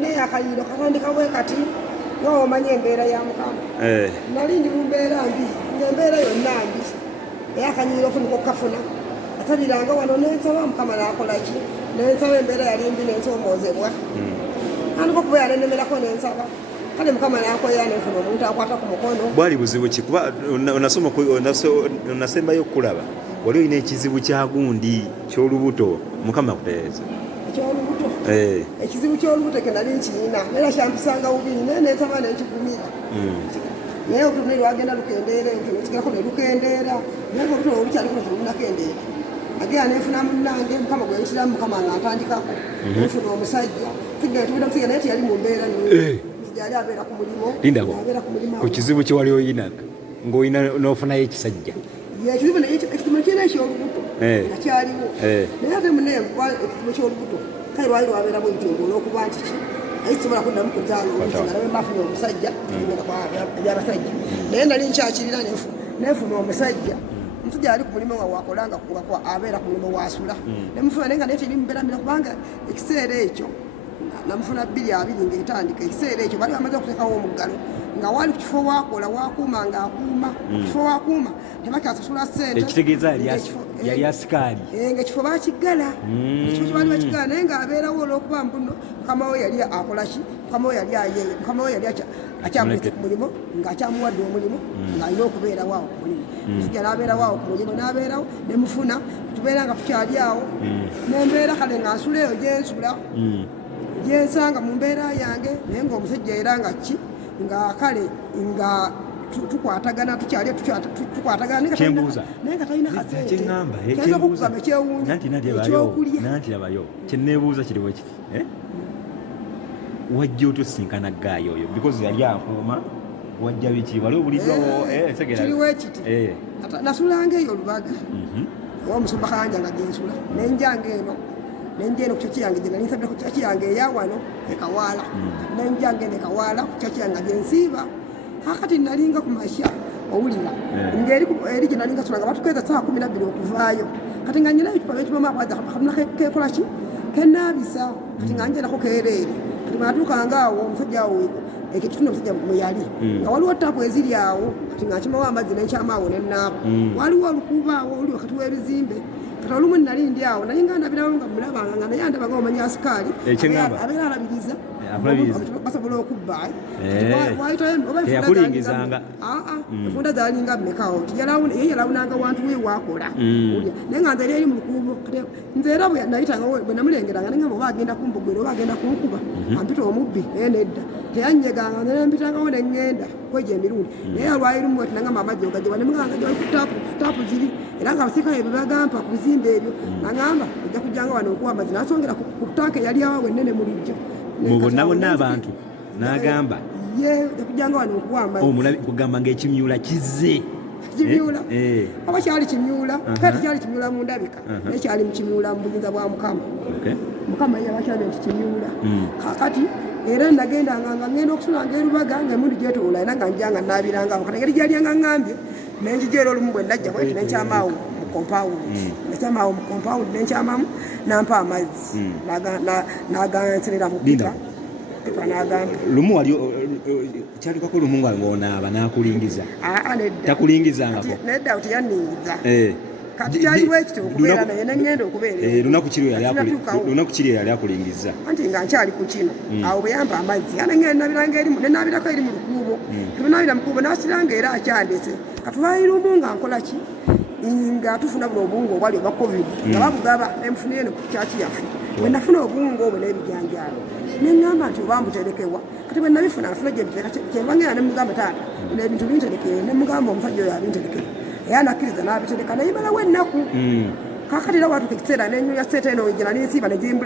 naye akayiro katandika bwe kati nga omanya embeera ya Mukama. Nali ndi mu mbeera mbi ng'embeera yonna mbi naye akanyiro funika okukafuna asaliranga wano nensaba Mukama n'akola ki nensaba embeera yali mbi nensomoozebwa andika okuba yalenemerako nensaba kale Mukama n'akoya nenfuna omuntu akwata ku mukono. Bwali buzibu ki kuba onasembayo okulaba wali olina ekizibu kya gundi ky'olubuto Mukama kutereeza ekyolubuto ekizibu ky'olubuto ke nali nkiyina era kyampisanga bubi naye nensaba nenkigumira naye olutuno lwagenda lukendeera entono kigirako ne lukendeera naye olutuno olukyaliko lunakendeera agenda nenfuna munnange Mukama gwe nkiramu Mukama nga ntandikako nenfuna omusajja tugenda tusiga naye teyali mu mbeera yali abeera ku mulimo. Lindako ku kizibu kye wali oyina ng'olina n'ofunayo ekisajja ekizibu kirina ekyolubuto nga kyaliwo naye ate muneekuba ekizibu ky'olubuto kale lwali lwabeeramu ebitungo olw'okuba nti ki naye kisobola kuddamu kuzaala oluusi nga nawe mbafuna omusajja ebyabasajja naye nali nkyakirina neefuna omusajja omusajja yali ku mulimo nga wakola nga abeera ku mulimo wasula nemufuna naye nga naye tiri mubeeramira kubanga ekiseera ekyo namufuna 2 ng'etandika ekiseera ekyo bali bamaze okuteekawo omuggalo nga wali ku kifo wakola wakuuma ng'akuuma kifo wakuuma tebakyasasula ssente ekitegeeza yali asikaali ng'ekifo bakiggala ekifo kyebali bakiggala naye ng'abeerawo olw'okuba mbuno Mukama we yali akola ki Mukama we yali ayeeyo Mukama we yali akyamuletse ku mulimu ng'akyamuwadde omulimu ng'alina okubeerawo awo ku mulimu musajja n'abeerawo awo ku mulimu n'abeerawo ne mufuna tubeera nga tukyali awo n'embeera kale ng'ansula eyo gyensula gyensanga mu mbeera yange naye ng'omusajja era nga ki nga kale nga tukwatagana tukyali tukwatagana naye nga talina kasente okukugamba ekyewunja ekyokulya nanti labayo kyenneebuuza kiriwo kiti wajja otusinkana gaayo oyo because yali akuuma wajja biki wali obuliddwawo kiriwo ekiti nasulanga eyo olubaga omusumba kanja nga gyensula nenjanga eno nenjeno kucho kiyange gye nali nsabira ku kyaki yange eyawano ekawaala nenjange nekawaala ku kyaki yange gyensiiba kakati nalinga ku masya owulira ng'eri gye nalinga sula nga batukeeza saa 12 okuvaayo kati nga nyina ekipa ekibama akwaza katuna kekola ki kenaabisa kati nga njenako keereere kati mwatuukanga awo omusajja awo ekyo kifuna omusajja mwe yali nga waliwo ttaapu eziri awo kati nga nkimawo amazzi nenkyamaawo nennaabo waliwo olukuuba awo oli wakati w'ebizimbe kati olumu nali ndi awo naye nga ndabirawo nga mulabanga nga naye andabanga omanya asikaali abeera alabiriza basobola okubba yakulingizanga enfunda zalinga mmekawo ye yalawunanga wantu we wakola naye nga nze eri mu lukuubo nze era nayitanga bwe namulengeranga naye nga oba agenda kumbugwera oba agenda kunkuba ampita omubbi naye nedda teyanyeganga nze nempitangawo neŋŋenda kwegyo emirundi naye alwayo lumu ati nangamba amazzi ogajewa nemuganga gyali ku taapu ziri era nga abasirikale bye bagampa ku bizimbe ebyo nagamba ojja kujjanga wano okuwa amazzi nasongera ku tanka yali awawe ennene mu lijjo mu bonna bonna abantu n'agamba ye ojja kujjanga wano okuwa amazzi kugamba ng'ekimyula kizze kimyula oba kyali kimyula kati kyali kimyula mu ndabika naye kyali mu kimyula mu buyinza bwa Mukama Mukama ye abakyali nti kimyula kakati era nagendanga nga ngenda okusulanga erubaga nga emundu gyetoola era nga njanga naabirangawo kati engeri gyali nga ŋŋambye nenjijeera olumu bwe najja bweti nenkyamaawo mu compound nenkyamamu nampa amazzi naganserera mu pipa n'agamba lumu wali kyalikako lumu nga ng'onaaba n'akulingiza takulingizangako nedda teyanningiza kati kyaliwo ekiti okubeera naye neŋŋenda okubeera lunaku kiri yali akulingiza anti nga nkyali ku kino awo bwe yampa amazzi nenaabirako eri mu lukuubo tenaabira mukuubo nasiranga era akyandese katulwayi lumu nga nkola ki nga tufuna buno obuwunga obwali obwa covid nga babugaba enfunire eno ku kyaki yaffe bwe nafuna obuwunga obwo n'ebijanjaalo neŋŋamba nti oba mbuterekewa kati bwe nabifuna nfuna gye mbitereka kyenva ngenda nemugamba taata ebintu binterekere nemugamba omusajja oyo abinterekere era nakkiriza n'abitereka nayimalawo ennaku kakati era watuka ekiseera nenyuya seeta eno gye nali nsiiba negimbula